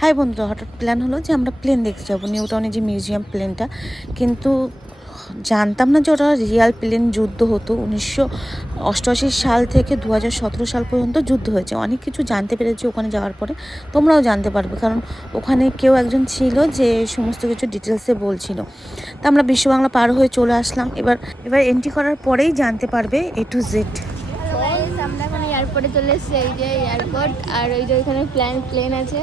High বন্ধুরা, হঠাৎ plan হলো যে আমরা প্লেন দেখতে যাবো, নিউ টাউনে যে মিউজিয়াম প্লেনটা। কিন্তু জানতাম না যে ওটা রিয়াল প্লেন। যুদ্ধ হতো 1988 সাল থেকে 2017 সাল পর্যন্ত যুদ্ধ হয়েছে। অনেক কিছু জানতে পেরেছি ওখানে যাওয়ার পরে, তোমরাও জানতে পারবে, কারণ ওখানে কেউ একজন ছিল যে সমস্ত কিছু ডিটেলসে বলছিল। তা আমরা বিশ্ব বাংলা পার হয়ে চলে আসলাম। এবার এন্ট্রি করার পরেই জানতে পারবে A to Z। আমরা এখন এয়ারপোর্টে চলে এসেছি। এই যে এয়ারপোর্ট, আর ওই যে ওইখানে প্লেন আছে,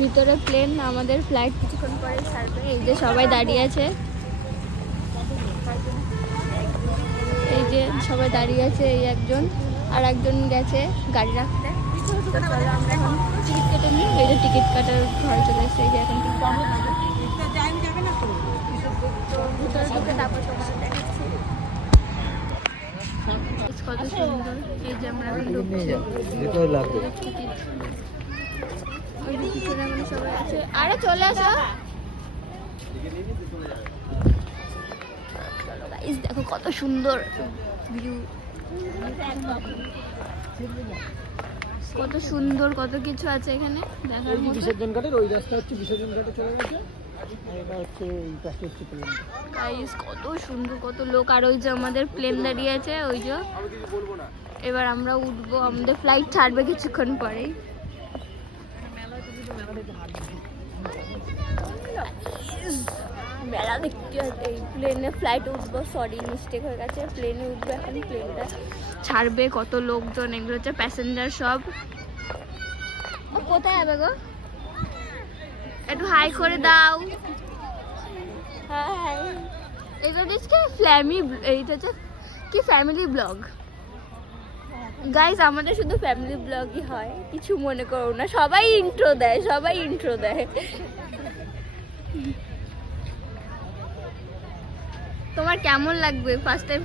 ভিতরে প্লেন। আমাদের ফ্লাইট কিছুক্ষণ পরে ছাড়বে। এই যে সবাই দাঁড়িয়ে আছে, এই যে সবাই দাঁড়িয়ে আছে। এই একজন আর একজন গেছে গাড়ি রাখতে। তো চলো আমরা এখন টিকিট কেটে নিই। এই যে টিকিট কাটার ঘরে চলে এসেছে। এই যে এখন টিকিট ভিতরে ঢুকে তারপর তোমাদের দেখাচ্ছি কত সুন্দর। এই যে আমরা এখন ঢুকছি। টিকিট ওই যে পিছনে মানে সবাই আছে। আরে চলে আসো। গাইস দেখো কত সুন্দর ভিউ, কত সুন্দর, কত কিছু আছে এখানে দেখার মতো। বিসর্জন ঘাটের ওই রাস্তা হচ্ছে বিসর্জন ঘাটে চলে গেছে, আর এটা হচ্ছে এই পাশে হচ্ছে প্লেন। গাইস কত সুন্দর, কত লোক। আর ওই যে আমাদের প্লেন দাঁড়িয়ে আছে, ওই যে এবার আমরা উঠবো। আমাদের ফ্লাইট ছাড়বে কিছুক্ষণ পরেই। মেলা দেখতে এই প্লেনে ফ্লাইট উঠবো, সরি মিস্টেক হয়ে গেছে, প্লেনে উঠবো এখন। প্লেনটা ছাড়বে, কত লোকজন, এগুলো হচ্ছে প্যাসেঞ্জার সব। ও কোথায় যাবে গো? একটু হাই করে দাও। হাই। এটা হচ্ছে এইটা হচ্ছে কি ফ্যামিলি ব্লগ। গাইস আমাদের শুধু ফ্যামিলি ব্লগই হয়, কিছু মনে করো না। সবাই ইন্ট্রো দেয়। তোমার কেমন লাগবে ফার্স্ট টাইম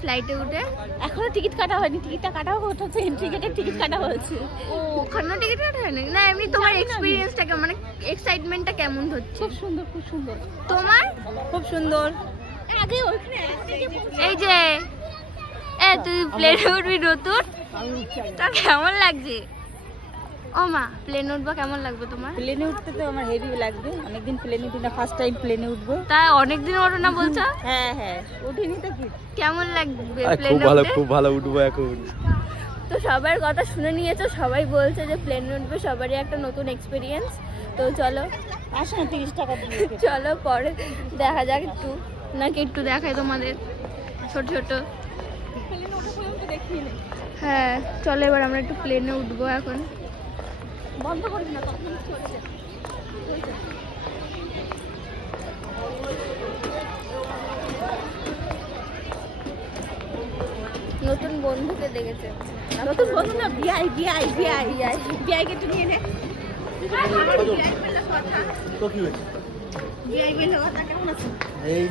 ফ্লাইটে উঠে? এখনো টিকিট কাটা হয়নি, টিকিটটা কাটা হচ্ছে, টিকিটের টিকিট কাটা হয়েছে। ও ওখানে টিকিট কাটা হয়নি? না এমনি তোমার এক্সপিরিয়েন্সটা কেমন, মানে এক্সাইটমেন্টটা কেমন হচ্ছে? খুব সুন্দর, খুব সুন্দর। তোমার? খুব সুন্দর। আগে ওইখানে এই যে তুই প্লেনে উঠবি নতুন, তা কেমন লাগছে? ও মা, প্লেনে উঠবো, কেমন লাগবে তোমার? প্লেনে উঠতে তো আমার হেভি লাগবে, অনেকদিন প্লেনে উঠি না, ফার্স্ট টাইম প্লেনে উঠবো। তা অনেকদিন ওঠো না বলছো? হ্যাঁ উঠিনি তো কি। কেমন লাগবে খুব প্লেনে ভালো, উঠতে? খুব ভালো উঠবো এখন। তো সবার কথা শুনে নিয়েছো, সবাই বলছে যে প্লেনে উঠবে, সবারই একটা নতুন এক্সপিরিয়েন্স। তো চলো আসো না, 30 টাকা দিয়ে। চলো পরে দেখা যাক একটু, নাকি একটু দেখাই তোমাদের ছোট ছোট। হ্যাঁ চলো এবার আমরা একটু প্লেনে উঠবো এখন। বন্ধ করবি না, তখন চলছে। নতুন বন্ধুকে দেখেছে। নতুন বন্ধু না, বিআই কে একটু নিয়ে নে। তো কি হয়েছে? বিআই বলে কথা কেমন আছে? এই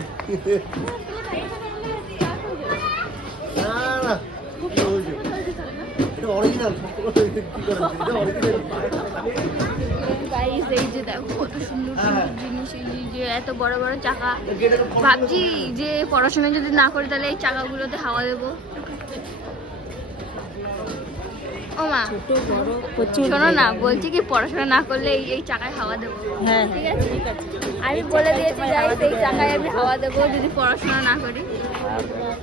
না না, কি হয়েছে? এটা অরিজিনাল। এটা অরিজিনাল। গাইস এই যে দেখো কত সুন্দর সুন্দর জিনিস। এই যে এত বড় বড় চাকা। ভাবছি যে পড়াশোনা যদি না করি তাহলে এই চাকাগুলোতে হাওয়া দেবো। ও মা শোনো না, বলছি কি পড়াশোনা না করলে এই চাকায় হাওয়া দেবো। হ্যাঁ ঠিক আছে, আমি বলে দিয়েছি গাইস এই চাকায় আমি হাওয়া দেবো যদি পড়াশোনা না করি।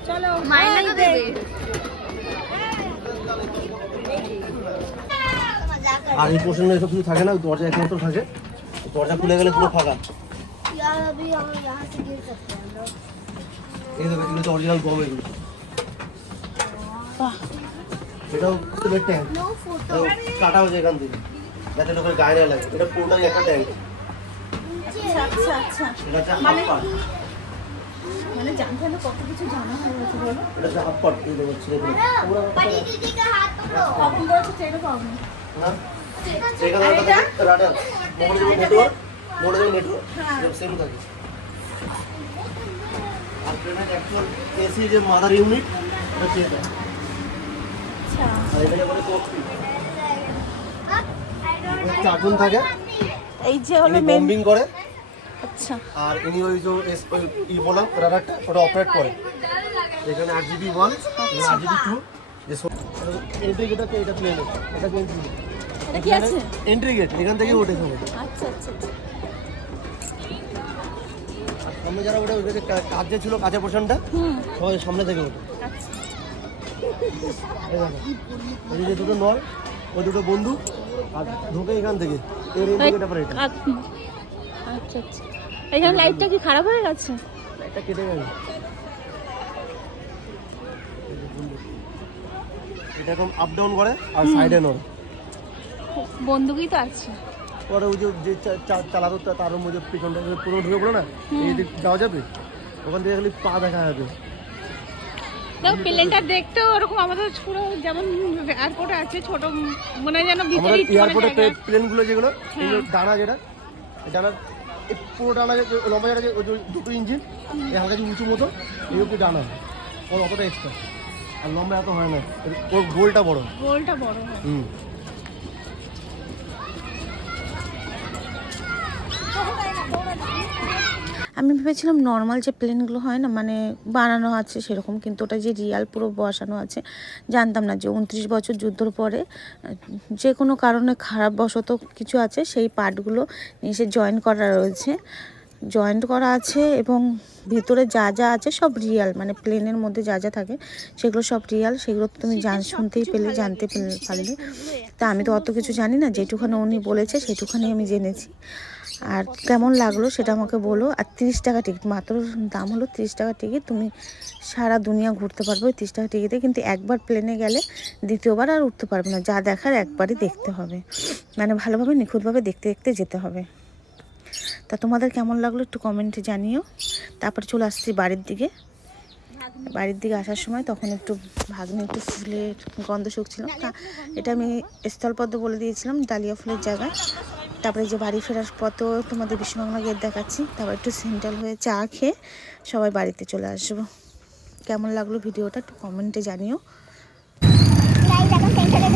চলো, মাইনে তো দেবে। আর এই পোর্শনে এসব কিছু থাকে না, দরজা একমাত্র থাকে। দরজা খুলে গেলে পুরো ফাঁকা। এই দেখো, এগুলো তো অরিজিনাল বম। এগুলো এটাও তেলের ট্যাঙ্ক, কাটা হয়েছে এখান থেকে যাতে লোকের গায়ে না লাগে। এটা পুরোটাই একটা ট্যাঙ্ক। আচ্ছা এটা হচ্ছে হাফ পার্ট। মানে জানতে হলে কত কিছু জানা হয়ে গেছে বলো। এটা হচ্ছে হাফ পার্ট। এই দেখো ছেড়ে দিলাম। কখন বলছো টেরও পাবো হ্যাঁ, সেখানে রাডার মোড়ে যেমন নেটওয়ার্ক, সেম থাকে। আর ট্রেনের অ্যাকচুয়াল এসি যে মাদার ইউনিট, এটা হচ্ছে এটা। আর এটা বলে ককপিট। চারজন থাকে, এই যে হলো মেন। বম্বিং করে। আচ্ছা, আর ইনি ওই যে ই বললাম রাডারটা, ওটা অপারেট করে। এখানে RGB1, RGB2, যে এদিকে এটা প্লেন, এটা এটা কি আছে? এন্ট্রি গেট, এখান থেকে ওঠে সবাই। আচ্ছা আচ্ছা আচ্ছা। আর সামনে যারা ওঠে, ওই যে কাজ যে ছিল, কাঁচের পোর্শনটা সবাই সামনে থেকে ওঠে। আচ্ছা এই দেখো, এই যে দুটো নল, ওই দুটো বন্ধু, আর ঢোকে এখান থেকে এর এন্ট্রি গেট আবার এটা। আচ্ছা আচ্ছা। এখানে লাইটটা কি খারাপ হয়ে গেছে? এটা কেটে গেল। এটা এরকম আপ ডাউন করে আর সাইডে নড়ে। বন্দুকই তো আছে। পরে ওই যে চালাতো তার মধ্যে পিছনটা পুরো ঢুকে পড়ে না, এই দিক যাওয়া যাবে, ওখান থেকে খালি পা দেখা যাবে। দেখো প্লেনটা দেখতেও ওরকম আমাদের পুরো যেমন এয়ারপোর্টে আছে, ছোট মনে হয় যেন আমাদের ভিতরেই এয়ারপোর্টে প্লেনগুলো যেগুলো, এই যে ডানা যেটা, এই ডানার এই পুরো ডানা যে লম্বা যেটা, ওই যে দুটো ইঞ্জিন, এই হালকা যে উঁচু মতো, এই অব্দি ডানা, ওর অতটা এক্সট্রা, আর লম্বা এত হয় না, ওর গোলটা বড়। গোলটা বড় হয়। হুম। আমি ভেবেছিলাম নর্মাল যে প্লেনগুলো হয় না, মানে বানানো আছে সেরকম, কিন্তু ওটা যে রিয়াল পুরো বসানো আছে জানতাম না। যে 29 বছর যুদ্ধর পরে যে কোনো কারণে খারাপ বশত কিছু আছে, সেই পার্টগুলো এসে জয়েন করা রয়েছে, জয়েন্ট করা আছে, এবং ভিতরে যা যা আছে সব রিয়াল, মানে প্লেনের মধ্যে যা যা থাকে সেগুলো সব রিয়াল। সেগুলো তো তুমি শুনতেই পেলে, জানতে পারলে। তা আমি তো অত কিছু জানি না, যেটুখানি উনি বলেছে সেটুখানি আমি জেনেছি। আর কেমন লাগলো সেটা আমাকে বলো। আর 30 টাকা টিকিট, মাত্র দাম হলো 30 টাকা টিকিট। তুমি সারা দুনিয়া ঘুরতে পারবে ওই 30 টাকা টিকিটে, কিন্তু একবার প্লেনে গেলে দ্বিতীয়বার আর উঠতে পারবে না। যা দেখার একবারই দেখতে হবে, মানে ভালোভাবে নিখুঁতভাবে দেখতে দেখতে যেতে হবে। তা তোমাদের কেমন লাগলো একটু কমেন্টে জানিও। তারপর চলে আসছি বাড়ির দিকে। বাড়ির দিকে আসার সময় তখন একটু ভাগ্নে একটু ফুলের গন্ধ শুকছিলাম, তা এটা আমি স্থলপদ্ম বলে দিয়েছিলাম, ডালিয়া ফুলের জায়গায়। তারপরে যে বাড়ি ফেরার পথেও তোমাদের বিশ্ববাংলা গেট দেখাচ্ছি। তারপর একটু সেন্ট্রাল হয়ে চা খেয়ে সবাই বাড়িতে চলে আসবো। কেমন লাগলো ভিডিওটা একটু কমেন্টে জানিও। গাইস এখন সেন্টারে